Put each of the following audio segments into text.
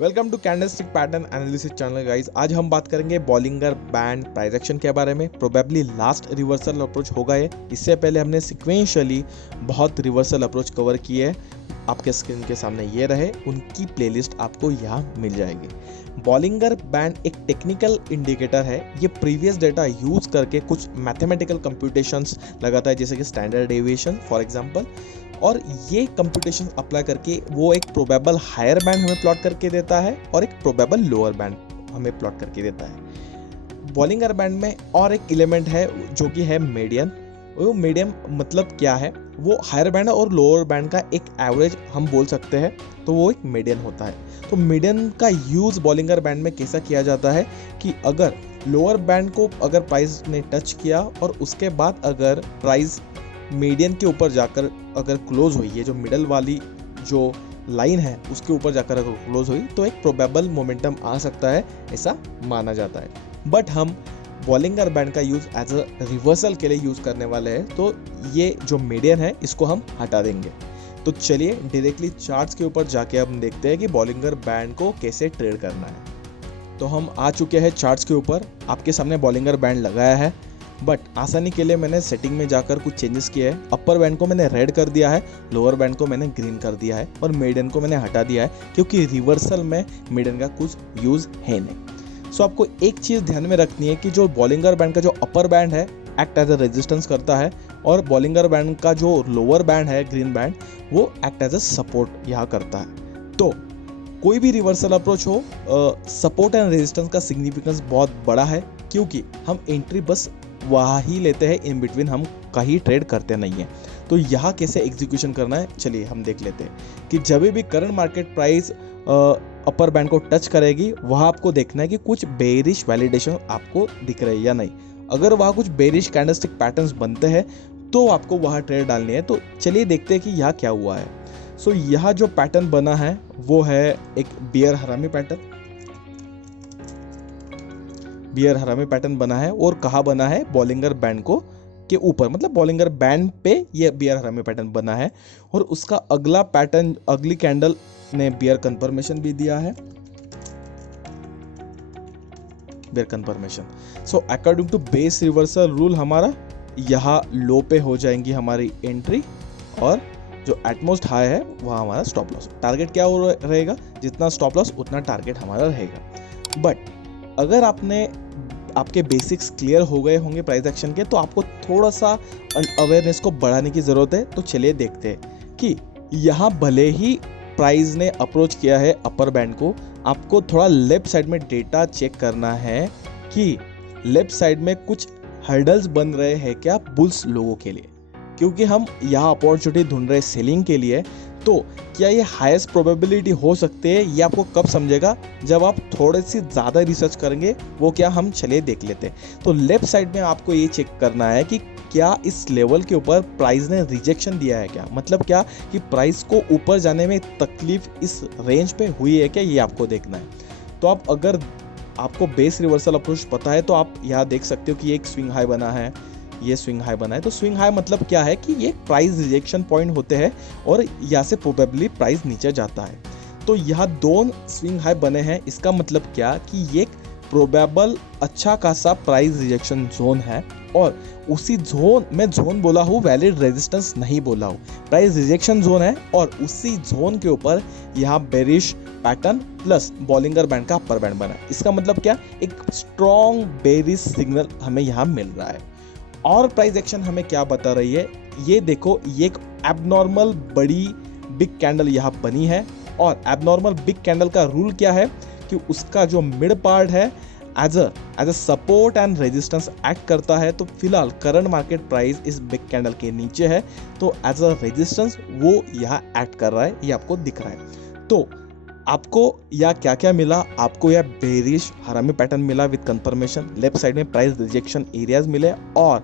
Welcome to candlestick pattern analysis channel guys. आज हम बात करेंगे बॉलिंगर बैंड प्राइस एक्शन के बारे में। प्रोबेबली लास्ट रिवर्सल अप्रोच होगा ये। इससे पहले हमने सिक्वेंशियली बहुत रिवर्सल अप्रोच कवर किए हैं। आपके स्क्रीन के सामने ये रहे, उनकी प्लेलिस्ट आपको यहाँ मिल जाएगी। बॉलिंगर बैंड एक टेक्निकल इंडिकेटर है। ये प्रीवियस डेटा यूज करके कुछ मैथमेटिकल कंप्यूटेशंस लगाता है, जैसे कि स्टैंडर्ड डेविएशन फॉर एग्जांपल, और ये कंप्यूटेशन अप्लाई करके वो एक प्रोबेबल हायर बैंड हमें प्लॉट करके देता है और एक प्रोबेबल लोअर बैंड हमें प्लॉट करके देता है। बॉलिंगर बैंड में और एक एलिमेंट है जो कि है मीडियन। वो मीडियम मतलब क्या है, वो हायर बैंड और लोअर बैंड का एक एवरेज हम बोल सकते हैं, तो वो एक मीडियन होता है। तो मीडियन का यूज बॉलिंगर बैंड में कैसा किया जाता है कि अगर लोअर बैंड को अगर प्राइस ने टच किया और उसके बाद अगर प्राइस मीडियन के ऊपर जाकर अगर क्लोज हुई, ये जो मिडल वाली जो लाइन है उसके ऊपर जाकर अगर क्लोज हुई, तो एक प्रोबेबल मोमेंटम आ सकता है, ऐसा माना जाता है। बट हम बॉलिंगर बैंड का यूज एज अ रिवर्सल के लिए यूज करने वाले हैं, तो ये जो मीडियन है इसको हम हटा देंगे। तो चलिए डायरेक्टली चार्ट्स के ऊपर जाके हम देखते हैं कि बॉलिंगर बैंड को कैसे ट्रेड करना है। तो हम आ चुके हैं चार्ट्स के ऊपर। आपके सामने बॉलिंगर बैंड लगाया है, बट आसानी के लिए मैंने सेटिंग में जाकर कुछ चेंजेस किए हैं। अपर बैंड को मैंने रेड कर दिया है, लोअर बैंड को मैंने ग्रीन कर दिया है और मीडियन को मैंने हटा दिया है, क्योंकि रिवर्सल में मीडियन का कुछ यूज है नहीं। सो आपको एक चीज ध्यान में रखनी है कि जो बॉलिंगर बैंड का जो अपर बैंड है एक्ट एज अ रेजिस्टेंस करता है, और बॉलिंगर बैंड का जो लोअर बैंड है ग्रीन बैंड, वो एक्ट एज अ सपोर्ट यहाँ करता है। तो कोई भी रिवर्सल अप्रोच हो, सपोर्ट एंड रेजिस्टेंस का सिग्निफिकेंस बहुत बड़ा है, क्योंकि हम एंट्री बस वहाँ ही लेते हैं, इन बिटवीन हम कहीं ट्रेड करते नहीं है। तो यहाँ कैसे एग्जीक्यूशन करना है, चलिए हम देख लेते हैं कि जब भी current market price upper band को टच करेगी, वहाँ आपको देखना है कि कुछ बेरिश वैलिडेशन आपको दिख रहे हैं या नहीं। अगर वहाँ कुछ बेरिश कैंडलस्टिक पैटर्न्स बनते हैं तो आपको वहाँ ट्रेड डालनी है। तो चलिए देखते हैं कि यहाँ क्या हुआ है। सो यहाँ जो पैटर्न बना है वो है एक बियर हरामी पैटर्न। बियर हरामी पैटर्न बना है, और कहाँ बना है, बॉलिंगर बैंड को के ऊपर, मतलब बॉलिंगर बैंड पे ये बियर हरामी पैटर्न बना है। और उसका अगला पैटर्न, अगली कैंडल ने बियर कंफर्मेशन भी दिया है, bear confirmation. So according to base reversal rule हमारा यहाँ लो पे हो जाएंगी हमारी एंट्री, और जो एटमोस्ट हाई है वहाँ हमारा स्टॉप लॉस। टारगेट क्या रहेगा, जितना स्टॉप लॉस उतना टारगेट हमारा रहेगा। बट अगर आपके बेसिक्स क्लियर हो गए होंगे प्राइस एक्शन के, तो आपको थोड़ा सा अवेयरनेस को बढ़ाने की ज़रूरत है। तो चलिए देखते हैं कि यहाँ भले ही प्राइस ने अप्रोच किया है अपर बैंड को, आपको थोड़ा लेफ्ट साइड में डेटा चेक करना है कि लेफ्ट साइड में कुछ हर्डल्स बन रहे हैं क्या बुल्स लोगों के लिए, क्योंकि हम यहाँ अपॉर्चुनिटी ढूंढ रहे सेलिंग के लिए। तो क्या ये हाईएस्ट प्रोबेबिलिटी हो सकते हैं, ये आपको कब समझेगा, जब आप थोड़ी सी ज़्यादा रिसर्च करेंगे। वो क्या, हम चलिए देख लेते हैं। तो लेफ्ट साइड में आपको ये चेक करना है कि क्या इस लेवल के ऊपर प्राइस ने रिजेक्शन दिया है क्या, मतलब क्या कि प्राइस को ऊपर जाने में तकलीफ इस रेंज पे हुई है क्या, ये आपको देखना है। तो आप अगर आपको बेस रिवर्सल अप्रोच पता है, तो आप यहाँ देख सकते हो कि एक स्विंग हाई बना है, ये स्विंग हाई बना है। तो स्विंग हाई मतलब क्या है कि ये प्राइस रिजेक्शन पॉइंट होते हैं, और यहाँ से प्रोबेबली प्राइस नीचे जाता है। तो यहाँ दो स्विंग हाई बने हैं, इसका मतलब क्या कि ये प्रोबेबल अच्छा खासा प्राइस रिजेक्शन जोन है, और उसी जोन में जोन बोला हूँ, वैलिड रेजिस्टेंस नहीं बोला हूँ, प्राइस रिजेक्शन जोन है। और उसी जोन के ऊपर यहाँ bearish pattern plus Bollinger band का अपर बैंड बना है। इसका मतलब क्या, एक स्ट्रॉन्ग बेरिश सिग्नल हमें यहाँ मिल रहा है। और प्राइस एक्शन हमें क्या बता रही है, ये देखो, ये एक एबनॉर्मल बड़ी बिग कैंडल यहाँ बनी है, और एबनॉर्मल बिग कैंडल का रूल क्या है कि उसका जो मिड पार्ट है as a support and resistance act करता है। तो फिलहाल करंट मार्केट प्राइस इस बिग कैंडल के नीचे है, तो एज अ रेजिस्टेंस वो यहाँ एक्ट कर रहा है, ये आपको दिख रहा है। तो आपको यह क्या क्या मिला, आपको यह बेरिश हरामी पैटर्न मिला विद कंफर्मेशन, लेफ्ट साइड में प्राइस रिजेक्शन एरियाज मिले, और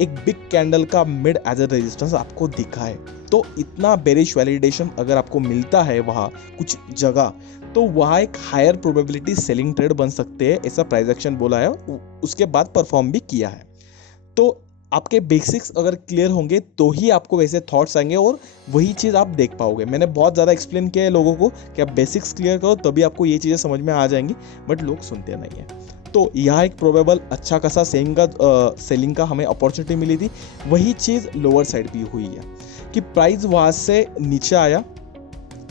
एक बिग कैंडल का मिड एज अ रेजिस्टेंस आपको दिखा है। तो इतना बेरिश वैलिडेशन अगर आपको मिलता है वहाँ कुछ जगह, तो वहाँ एक हायर प्रोबेबिलिटी सेलिंग ट्रेड बन सकते हैं, ऐसा प्राइस एक्शन बोला है, उसके बाद परफॉर्म भी किया है। तो आपके बेसिक्स अगर क्लियर होंगे तो ही आपको वैसे थॉट्स आएंगे और वही चीज़ आप देख पाओगे। मैंने बहुत ज़्यादा एक्सप्लेन किया है लोगों को कि आप बेसिक्स क्लियर करो तभी आपको ये चीज़ें समझ में आ जाएंगी, बट लोग सुनते नहीं हैं। तो यहाँ एक प्रोबेबल अच्छा खासा सेलिंग का हमें अपॉर्चुनिटी मिली थी। वही चीज़ लोअर साइड भी हुई है कि प्राइस वहाँ से नीचे आया,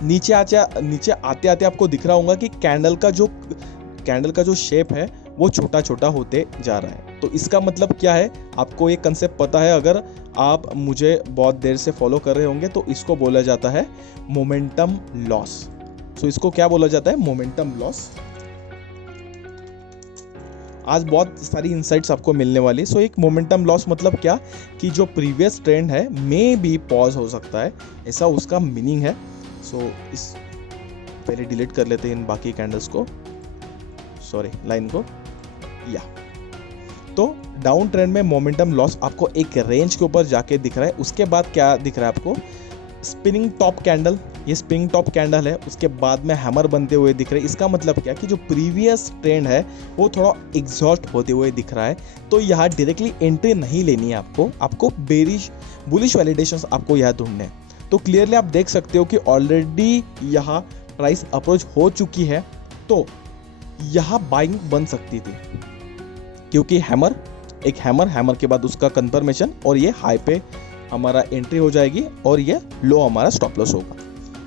नीचे आते आते आपको दिख रहा होगा कि कैंडल का जो शेप है वो छोटा छोटा होते जा रहा है। तो इसका मतलब क्या है, आपको ये कंसेप्ट पता है, अगर आप मुझे बहुत देर से फॉलो कर रहे होंगे तो इसको बोला जाता है मोमेंटम लॉस। सो इसको क्या बोला जाता है, मोमेंटम लॉस। आज बहुत सारी इंसाइट्स आपको मिलने वाली। सो एक मोमेंटम लॉस मतलब क्या, कि जो प्रीवियस ट्रेंड है मे बी पॉज हो सकता है, ऐसा उसका मीनिंग है। सो इस पहले डिलीट कर लेते हैं इन बाकी कैंडल्स को, सॉरी लाइन को। या तो डाउन ट्रेंड में मोमेंटम लॉस आपको एक रेंज के ऊपर जाके दिख रहा है। उसके बाद क्या दिख रहा है आपको, स्पिनिंग टॉप कैंडल। ये स्पिनिंग टॉप कैंडल है, उसके बाद में हैमर बनते हुए दिख रहे हैं। इसका मतलब क्या कि जो प्रीवियस ट्रेंड है वो थोड़ा एग्जॉस्ट होते हुए दिख रहा है। तो यहाँ डायरेक्टली एंट्री नहीं लेनी है आपको बेरिश बुलिश वैलिडेशंस आपको यहाँ ढूंढने हैं। तो क्लियरली आप देख सकते हो कि ऑलरेडी यहाँ प्राइस अप्रोच हो चुकी है, तो यहाँ बाइंग बन सकती थी, क्योंकि हैमर के बाद उसका कंफर्मेशन और ये हाई पे हमारा एंट्री हो जाएगी और ये लो हमारा स्टॉप लॉस होगा।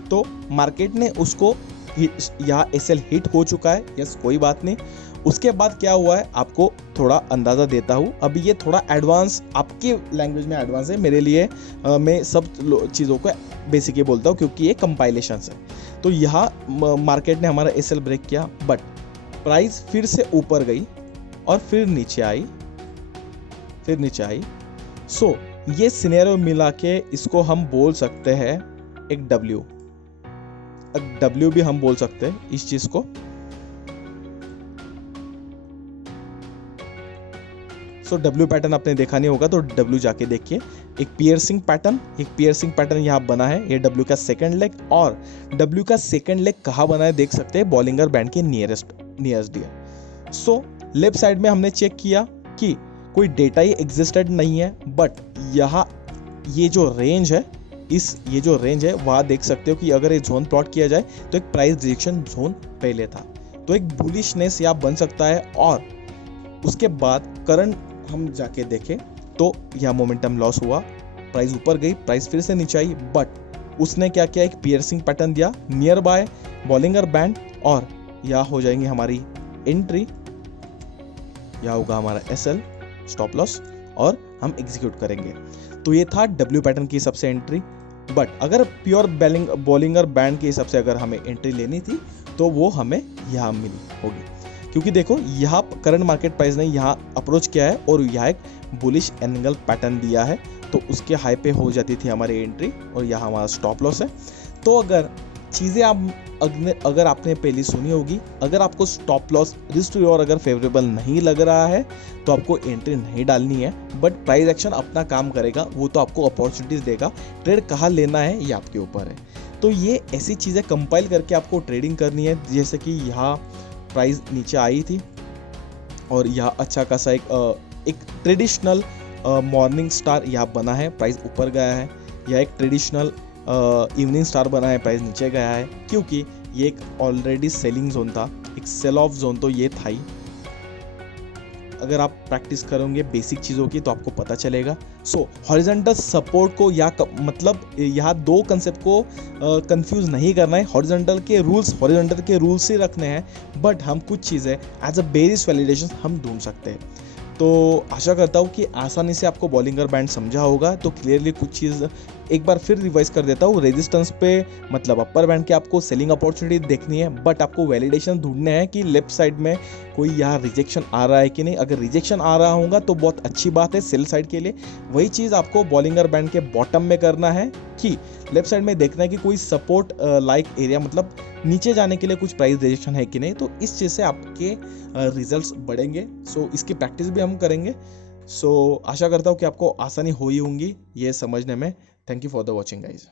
तो मार्केट ने उसको यहाँ एसएल हिट हो चुका है, यस कोई बात नहीं। उसके बाद क्या हुआ है आपको थोड़ा अंदाज़ा देता हूँ। अभी ये थोड़ा एडवांस, आपके लैंग्वेज में एडवांस है, मेरे लिए मैं सब चीज़ों को बेसिक ही बोलता हूँ क्योंकि ये कंपाइलेशन है। तो यहाँ मार्केट ने हमारा एसएल ब्रेक किया, बट प्राइस फिर से ऊपर गई और फिर नीचे आई। सो ये सिनेरियो मिला के इसको हम बोल सकते हैं एक डब्ल्यू भी हम बोल सकते हैं इस चीज को। सो डब्ल्यू पैटर्न आपने देखा नहीं होगा तो डब्ल्यू जाके देखिए। एक पियर्सिंग पैटर्न यहाँ बना है, ये डब्ल्यू का सेकंड लेग, और डब्ल्यू का सेकंड लेग कहाँ बना है देख सकते हैं, बॉलिंगर बैंड के नियरेस्ट डियर। सो लेफ्ट साइड में हमने चेक किया कि कोई डेटा ही एग्जिस्टेड नहीं है, बट यहाँ ये जो रेंज है वहाँ देख सकते हो कि अगर ये जोन प्लॉट किया जाए तो एक प्राइस रिजेक्शन जोन पहले था, तो एक बुलिशनेस यहाँ बन सकता है। और उसके बाद करंट हम जाके देखें तो यहाँ मोमेंटम लॉस हुआ, प्राइस ऊपर गई, प्राइस फिर से नीचे आई, बट उसने क्या किया, एक पियर्सिंग पैटर्न दिया नियर बाय बॉलिंगर बैंड, और यहाँ हो जाएंगे हमारी एंट्री, यहाँ होगा हमारा एसएल स्टॉप लॉस, और हम एग्जीक्यूट करेंगे। तो ये था डब्ल्यू पैटर्न की हिसाब से एंट्री। बट अगर प्योर बॉलिंगर बैंड के हिसाब से अगर हमें एंट्री लेनी थी तो वो हमें यहाँ मिली होगी, क्योंकि देखो यहाँ करंट मार्केट प्राइस ने यहाँ अप्रोच किया है और यहाँ एक बुलिश एंगल पैटर्न दिया है, तो उसके हाई पे हो जाती थी हमारी एंट्री और यहाँ हमारा स्टॉप लॉस है। तो अगर चीज़ें अगर आपने पहले सुनी होगी, अगर आपको स्टॉप लॉस रिस्क और अगर फेवरेबल नहीं लग रहा है तो आपको एंट्री नहीं डालनी है, बट प्राइस एक्शन अपना काम करेगा, वो तो आपको अपॉर्चुनिटीज देगा। ट्रेड कहाँ लेना है ये आपके ऊपर है। तो ये ऐसी चीज़ें कंपाइल करके आपको ट्रेडिंग करनी है, जैसे कि यहाँ प्राइस नीचे आई थी और यहाँ अच्छा खासा एक ट्रेडिशनल मॉर्निंग स्टार यहाँ बना है, प्राइस ऊपर गया है। यह एक ट्रेडिशनल इवनिंग स्टार बना है, प्राइस नीचे गया है, क्योंकि ये एक ऑलरेडी सेलिंग जोन था, एक सेल ऑफ जोन तो ये था ही। अगर आप प्रैक्टिस करोगे बेसिक चीज़ों की तो आपको पता चलेगा। सो हॉरिजॉन्टल सपोर्ट को मतलब यहाँ दो कंसेप्ट को कंफ्यूज नहीं करना है। हॉरिजॉन्टल के रूल्स ही रखने हैं, बट हम कुछ चीज़ें एज अ बेरिश वैलिडेशन हम ढूंढ सकते हैं। तो आशा करता हूँ कि आसानी से आपको बॉलिंगर बैंड समझा होगा। तो क्लियरली कुछ चीज़ एक बार फिर रिवाइज कर देता हूँ। रेजिस्टेंस पे मतलब अपर बैंड के आपको सेलिंग अपॉर्चुनिटी देखनी है, बट आपको वैलिडेशन ढूंढने हैं कि लेफ्ट साइड में कोई यहाँ रिजेक्शन आ रहा है कि नहीं। अगर रिजेक्शन आ रहा होगा तो बहुत अच्छी बात है सेल साइड के लिए। वही चीज़ आपको बॉलिंगर बैंड के बॉटम में करना है कि लेफ्ट साइड में देखना है कि कोई सपोर्ट लाइक एरिया, मतलब नीचे जाने के लिए कुछ प्राइस रिजेक्शन है कि नहीं। तो इस चीज़ से आपके रिजल्ट्स बढ़ेंगे। सो इसकी प्रैक्टिस भी हम करेंगे। सो आशा करता हूँ कि आपको आसानी हुई होंगी ये समझने में। Thank you for the watching guys.